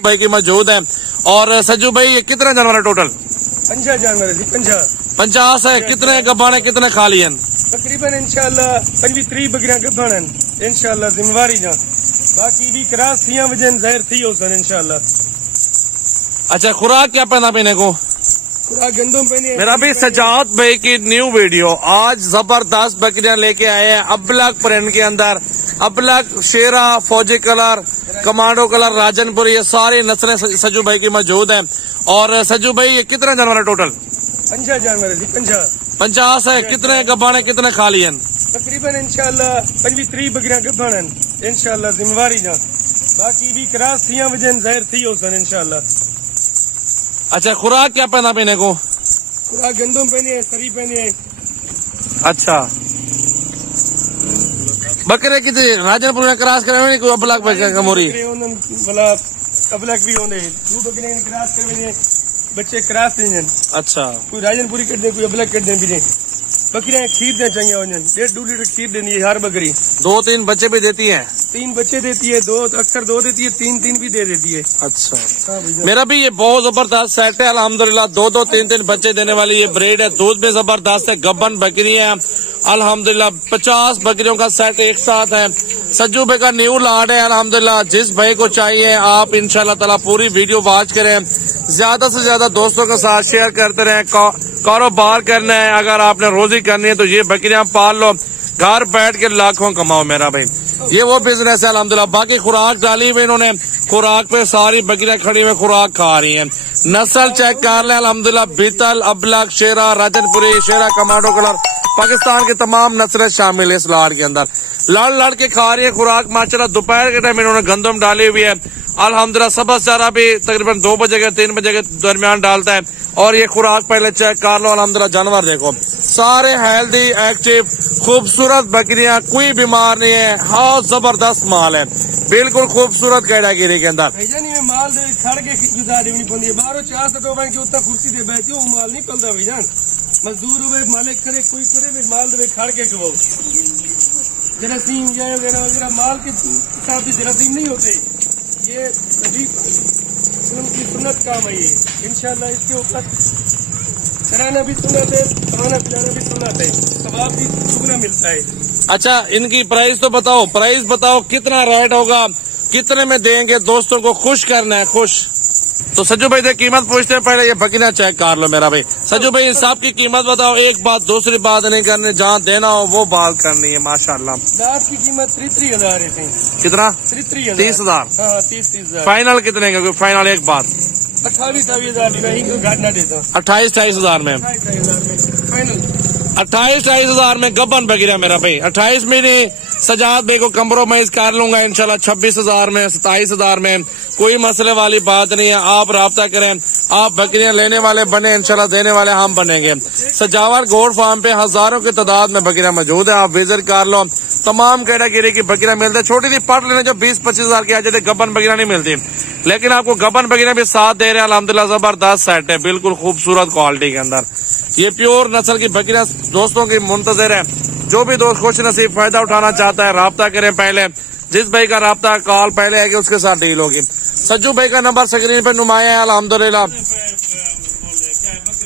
भाई की मौजूद है। और सज्जू भाई ये कितने जानवर है टोटल? 50 जानवर है, 50 है। कितने गब्बाने कितने खाली हैं? तकरीबन इंशाल्लाह 25-30 बकरियां गब्बान इंशाल्लाह जिम्मेवारी जा, बाकी भी क्रास थिया वजन जहर थी होसन इंशाल्लाह। अच्छा, खुराक क्या पहना पीने को? खुराक गंदम पहने। मेरा भी सजाद भाई की न्यू वीडियो। आज जबरदस्त बकरियां लेके आए हैं अबलग प्रिंट के अंदर। अबलग, शेरा, फौजी कलर, कमांडो कलर, राजनपुरी, ये सारी नस्लें सज्जू भाई की मौजूद है। और सज्जू भाई ये कितने जानवर है टोटल? 50 जानवर है, 50 है। कितने गब्बाने कितने खाली हैं? तकरीबन इंशाल्लाह 25-30 बकरियां गब्बान इंशाल्लाह जिम्मेवारी जा, बाकी भी क्रास थिया वजन जहर थी होसन इंशाल्लाह। अच्छा, खुराक क्या पहना पीने को? खुराक गंदम पहने, सरी पहने। अच्छा, बकरे कितने राजनपुर में क्रॉस करे कोई अबलग बकरे मोरी भला अबलग भी होने दो बकरे क्रॉस करवे बच्चे क्रॉस देंगे। अच्छा, कोई राजनपुरी कर दे, कोई अबलग कर दे। भी बकरियां खीर दे चाहिए उन्हें 1.5-2 लीटर खीर देनी है हर बकरी। 2-3 बच्चे भी देती है? 3 बच्चे देती है, 2 अक्सर 2 देती है, 3 भी दे देती है। अच्छा, मेरा भी ये बहुत जबरदस्त सेट है अल्हम्दुलिल्लाह। 2-2, 3-3 बच्चे देने वाली ये ब्रीड है। दूध में जबरदस्त है, गब्बन बकरी है अल्हम्दुलिल्लाह। 50 बकरियों का सेट एक साथ है। सज्जू भाई का न्यू लाड है अल्हम्दुलिल्लाह। जिस भाई को चाहिए आप इंशाल्लाह ताला पूरी वीडियो वॉच करें, ज्यादा से ज्यादा दोस्तों के साथ शेयर करते रहें। कारोबार करना है, अगर आपने रोजी करनी है तो ये बकरियां पाल लो, घर बैठ के लाखों कमाओ मेरा भाई। ये वो बिजनेस है अल्हम्दुलिल्लाह। बाकी खुराक डाली हुई इन्होंने, खुराक पे सारी बकरियां खड़ी हुई खुराक खा रही हैं। नस्ल चेक कर ले अल्हम्दुलिल्लाह। बीतल, अबलग, शेरा, राजनपुरी, शेरा, कमांडो कलर, पाकिस्तान के तमाम नस्लें शामिल है इस लाड़ के अंदर। लड़ के खा रही है खुराक माशाल्लाह। दोपहर के टाइम इन्होंने गंदम डाली हुई है अल्हम्दुलिल्लाह। सबस चारा भी तकरीबन 2 बजे के 3 बजे के दरमियान डालता है। और ये खुराक पहले चेक कर लो अल्हम्दुलिल्लाह। जानवर देखो सारे हेल्दी, एक्टिव, खूबसूरत बकरियां, कोई बीमार नहीं है। हाँ, जबरदस्त माल है, बिल्कुल खूबसूरत कैटागिरी के अंदर। माल दे खड़ के गुजारी नहीं पड़ती है, बाहरों 4 से 2 बैंक की उतना कुर्सी दे बैठी वो माल नहीं पलता भाईजान। मजदूर हुए, मालिक करे, कोई करे, माल दे खड़ के खवाओ। जरासीम या वगैरह वगैरह माल के हिसाब से जरासीम नहीं होते। ये उनकी सुन्नत काम है ये इंशाल्लाह। इसके ऊपर कराना भी सुन्नत है, खाना पिलाना भी सुन्नत है, सवाब भी दुगना मिलता है। अच्छा, इनकी प्राइस तो बताओ, प्राइस बताओ कितना रेट होगा, कितने में देंगे? दोस्तों को खुश करना है, खुश। तो सज्जू भाई से कीमत पूछते हैं, पहले ये बकरियां चेक कर लो मेरा भाई। सज्जू भाई हिसाब की कीमत बताओ, एक बात दूसरी बात नहीं करनी, जहाँ देना हो वो बात करनी है माशाल्लाह। दाद की कीमत 33,000 है। कितना? 30,000। हाँ, 30,000। फाइनल कितने का? फाइनल एक बात 28,000 घाट ना देता। 28-28,000 में फाइनल 28-28,000 में गब्बन बकरिया मेरा भाई। 28 में नहीं, सजाद भाई को कम्प्रोमाइज कर लूंगा इंशाल्लाह। 26,000 में, 27,000 में, कोई मसले वाली बात नहीं है। आप राब्ता करें, आप बकरियां लेने वाले बने इंशाल्लाह, देने वाले हम बनेंगे। सजावर गोड फार्म पे हजारों की तादाद में बकरियां मौजूद है, आप विजिट कर लो। तमाम कैटेगरी की बकरियां मिलती है। छोटी सी पट लेने जो 20-25,000 की आ जाती है, गब्बन बकरियां नहीं मिलती, लेकिन आपको गब्बन बकरियां भी साथ दे रहे हैं अल्हम्दुलिल्लाह। जबरदस्त सेट है, बिल्कुल खूबसूरत क्वालिटी के अंदर। ये प्योर नस्ल की बकरियां दोस्तों की मुंतजर है। जो भी दोस्त खुश नसीब फायदा उठाना चाहता है, राब्ता करें। पहले जिस भाई का राब्ता कॉल पहले आएगी उसके साथ डील होगी। सज्जू भाई का नंबर स्क्रीन पे नुमाया है अल्हम्दुलिल्लाह।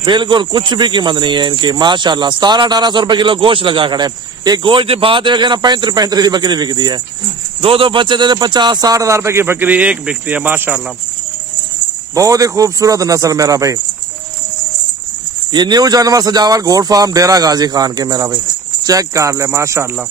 बिल्कुल कुछ भी कीमत नहीं है इनकी माशाल्लाह। 1700-1800 रुपए किलो गोश्त लगा खड़े। एक गोश्त की बात है ना, 35 की बकरी बिकती है। 2 बच्चे दे 50-60 हजार रुपए की बकरी एक बिकती है माशाल्लाह। बहुत ही खूबसूरत नस्ल मेरा भाई। ये न्यू जानवर सजावल गोड फार्म डेरा गाजी खान के मेरा भाई, चेक कर ले माशाल्लाह।